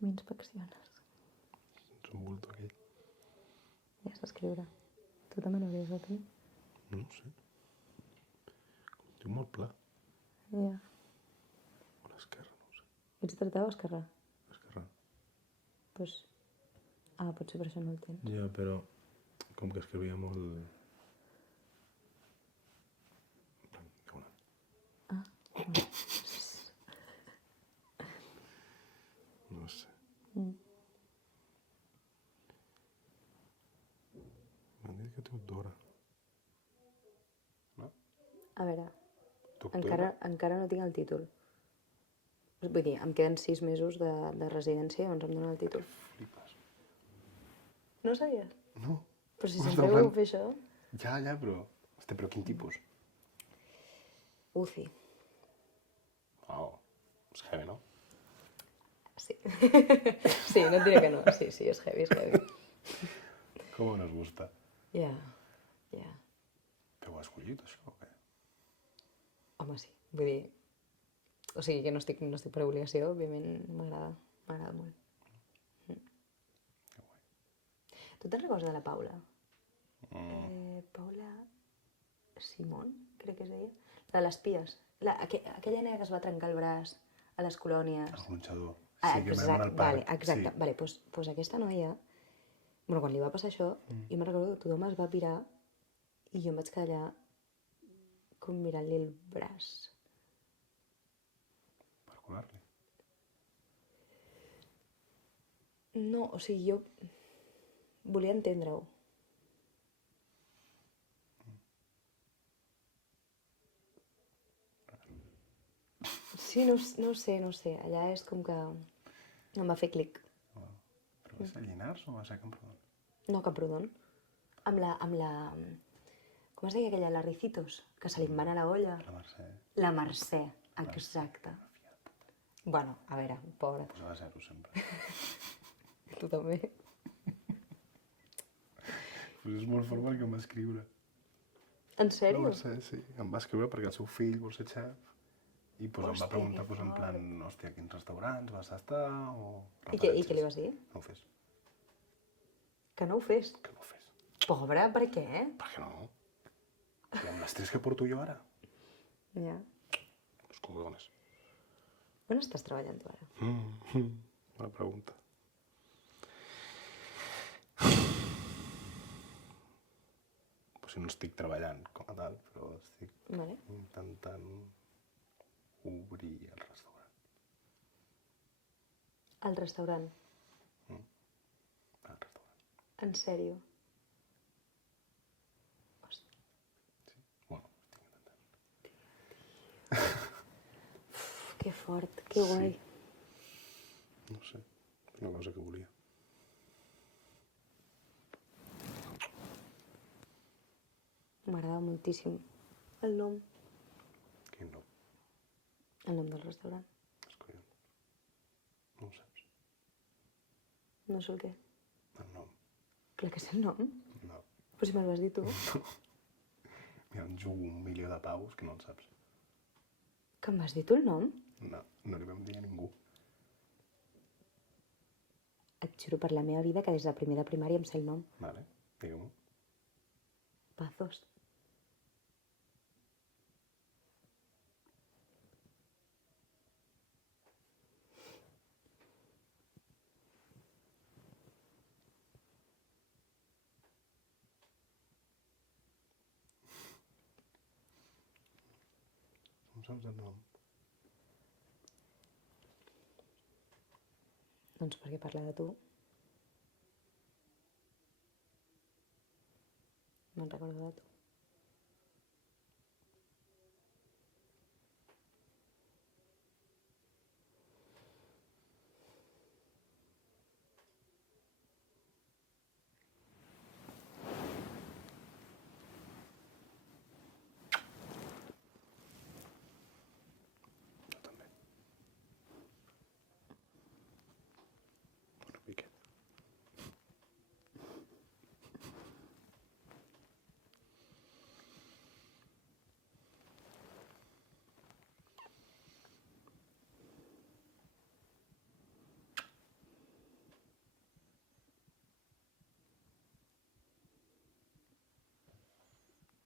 Qui m'inspecciones? Ets un bulto aquell. Ja has d'escriure. Tu també n'hauries de tenir. No ho sé. Diu molt pla. Ja. O l'esquerra, no ho sé. Ets dretà o esquerrà? Esquerra. Doncs... Ah, potser per això no el tens. Ja, però com que escrivia molt... Diagonal. Ah. No sé. M'han dit que doctora. No? A veure, Doctora? encara no tinc el títol. Vull dir, em queden 6 mesos de residència i llavors em donen el títol. Flipes. No ho sabies? No. Però si sempre vau fer això. Ja, però... Hosti, però quin tipus? UCI. Oh, és heavy, no? Sí. Sí, no et diré que no. Sí, és heavy, és heavy. Com nos gusta. Ja. Però ho has escollit, això, o què? Home, sí. Vull dir... O sigui, que no estic per obligació, òbviament m'agrada molt. Que guai. Tu te'n recordes de la Paula? Paula Simón, crec que es deia. De les pies. Aquella nena que es va trencar el braç a les colònies. El gronxador. Sí, que vam anar al parc. Vale, exacte. Vale, doncs aquesta noia, bueno, quan li va passar això, jo me'n recordo que tothom es va pirar i jo em vaig quedar allà com mirant-li el braç. Per curar-li. No, o sigui, jo volia entendre-ho. Sí, no ho sé. Allà és com que em va fer clic. Però va ser a Llinars o va ser a Camprodon? No, Camprodon. Amb la... Com es deia aquella? La Ricitos, que se li en va anar la olla. La Mercè. La Mercè, exacte. Bueno, a veure, pobra. Posava 0 sempre. Tu també. Pues és molt fort perquè em va escriure. En sèrio? La Mercè, sí. Em va escriure perquè el seu fill vol ser xef. I pues, em va preguntar pues, en plan, hòstia, quins restaurants vas estar o... I què li vas dir? No ho fes. Que no ho fes? Que no ho fes. Pobre, per què? Per què no? I amb l'estrès que porto jo ara. Ja. Els cogones. On estàs treballant tu ara? Bona pregunta. Pues si no estic treballant com a tal, però estic intentant obrir el restaurant. El restaurant? El restaurant. En sèrio? Sí, bueno, estic intentant. Que fort, que guai. Sí. No sé, és una cosa que volia. M'agrada moltíssim el nom. Quin nom? El nom del restaurant. Els collons. No ho saps? No sé el què. El nom. Clar que sé el nom. No. Però si me'l vas dir tu. No. Hi ha un jugo 1.000.000 de paus que no el saps. Que em vas dir tu el nom? No, no li vam dir a ningú. Et juro per la meva vida que des de primer de primària em sé el nom. Vale, digue-m'ho. Pazos. No saps el nom? Doncs perquè parla de tu. Me'n recordo de tu.